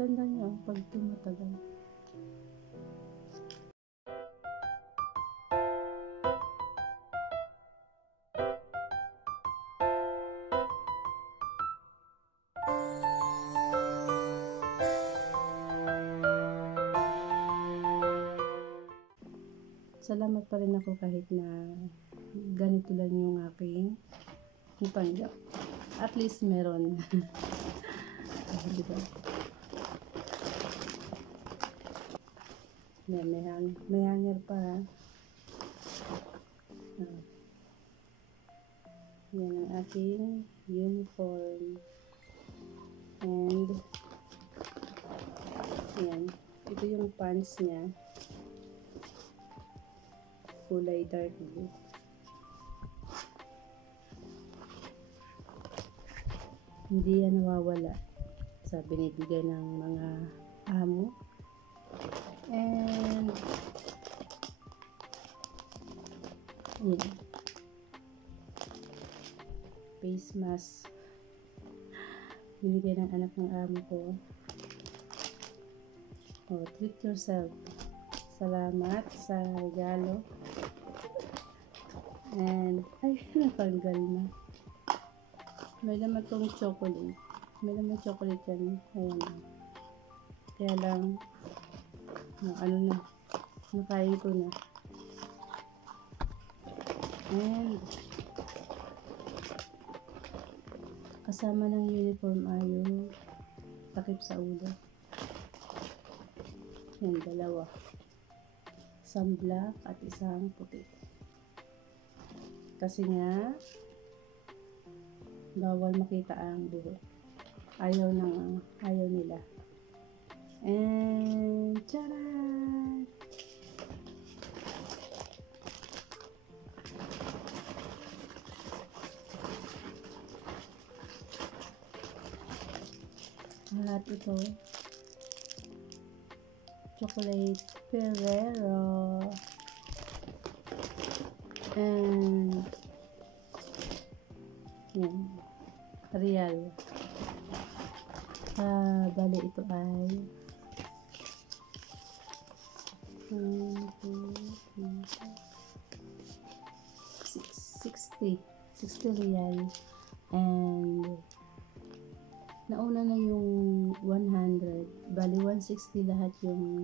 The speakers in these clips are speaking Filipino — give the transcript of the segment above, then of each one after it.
ganda niya pag tumatagal. Salamat pa rin ako kahit na ganito lang yung aking panggap. At least meron. Diba? May hanger pa ha. Yan ang aking uniform. And yan. Ito yung pants niya. Kulay dark blue. Hindi yan nawawala sa binibigay ng mga amo. And yan. Face mask. Binigay ng anak ng amo ko. Oh, treat yourself. Salamat sa regalo. And, ay, natanggal na. May naman itong chocolate. May naman chocolate yan. Ayan. Kaya lang, ano na, nakain ko na. And, kasama ng uniform ay yung takip sa ulo. Yan, dalawa. Isang black at isang puti. Kasi nga, bawal makita ang buhok. Ayaw nila. And, charan! At ito, chocolate Ferrero. And yan, real. Bali ito ay 60 real. And nauna na yung 100. Bali 160 lahat yung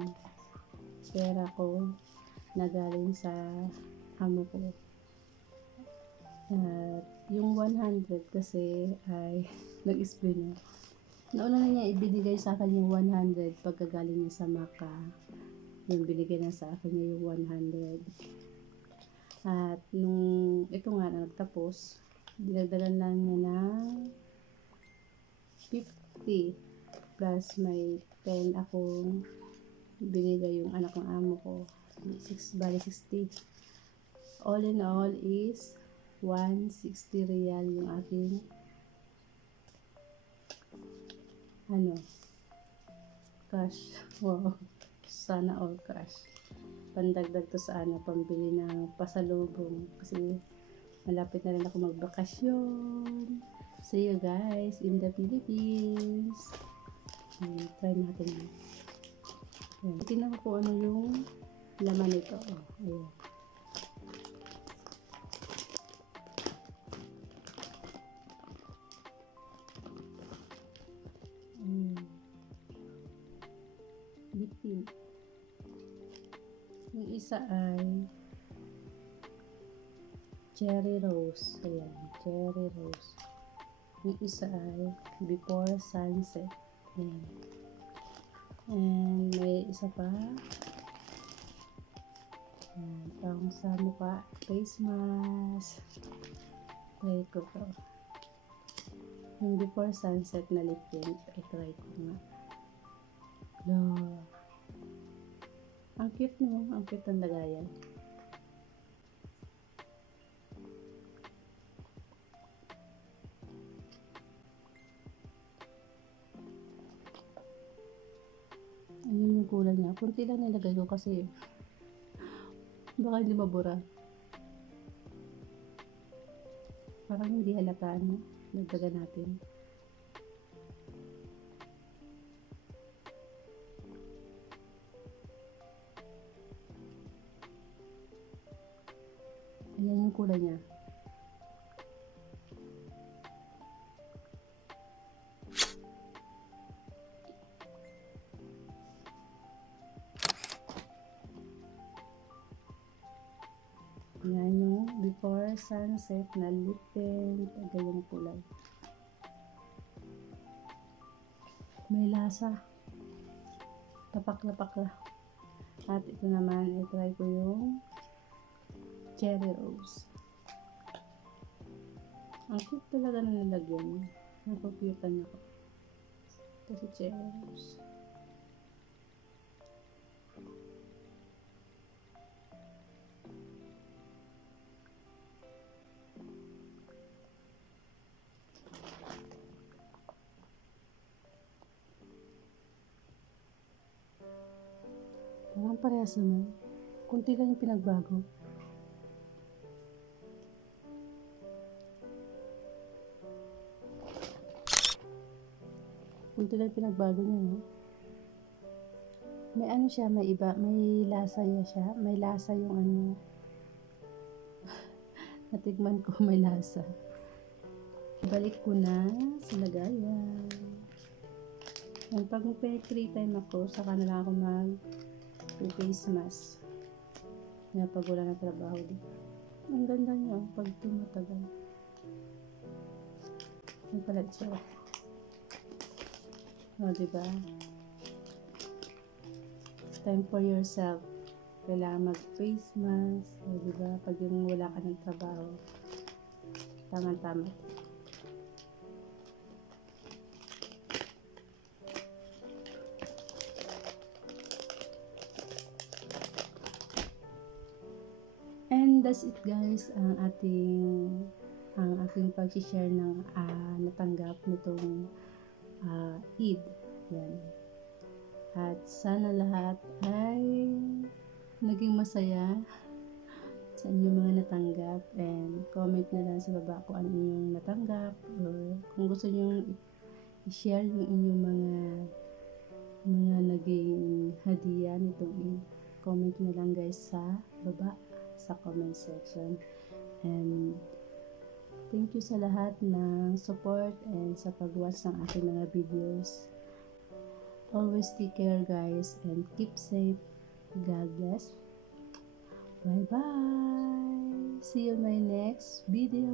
pera ko na galing sa amo ko. At yung 100 kasi ay nag-spin. Nauna na niya ibinigay sa akin yung 100 pagkagaling niya sa Maka. Yung binigay na sa akin niya yung 100. At nung ito nga na nagtapos, dinagdagan lang niya ng 50 plus may 10 akong binigay yung anak ng amo ko. Bali 60. All in all is 160 real yung aking cash. Wow, sana all cash. Pandagdag to sa pambili ng pasalubong kasi malapit na rin ako magbakasyon. See you guys in the Philippines. Try natin yun. Tingnan ko kung ano yung laman nito. Ayan. Lipin. Yung isa ay cherry rose. Ayan, cherry rose. Yung isa ay before sunset. Ayan. And may isa pa. Ayan, pang sa mukha. Face mask. Try ko to. Yung before sunset na lip tint. I-try ko nga. Ang cute no? Ang cute ang lagayan. Ayun yung kulay niya. Kunti lang nilagay ko kasi baka hindi mabura. Parang hindi halata, no? Nagdagan natin. Ayan yung kulay niya. Ayan yung before sunset na lip tint. Ganyan yung kulay. May lasa. Tapak-lapak lang. At ito naman, i-try ko yung cherry rose. Ang cute talaga na nilagyan. Napaputan ako. Ito si cherry rose. Parang parehas naman. Kunti lang yung pinagbago. Kunti lang yung pinagbago niya, no? May ano siya, may iba, may lasa siya. May lasa yung ano. Natikman ko, may lasa. Balik ko na sa lagayan. And pag free time ako, saka na lang ako mag-face mask. Nga pag wala na trabaho dito. Ang ganda niya pag tumatagal. Ang palag siya. O, diba? Time for yourself. Kailangan mag-face mask. O, diba? Pag yung wala ka ng trabaho. Tama-tama. And that's it guys, ang aking pag-share ng natanggap nitong Eid. Yan. At sana lahat ay naging masaya sa inyong mga natanggap, and comment na lang sa baba kung ano yung natanggap, or kung gusto nyo i-share yung inyong mga naging hadiah nitong Eid, comment na lang guys sa baba sa comment section. And thank you sa lahat ng support and sa pag-watch ng aking mga videos. Always take care guys and keep safe. God bless. Bye bye. See you in my next video.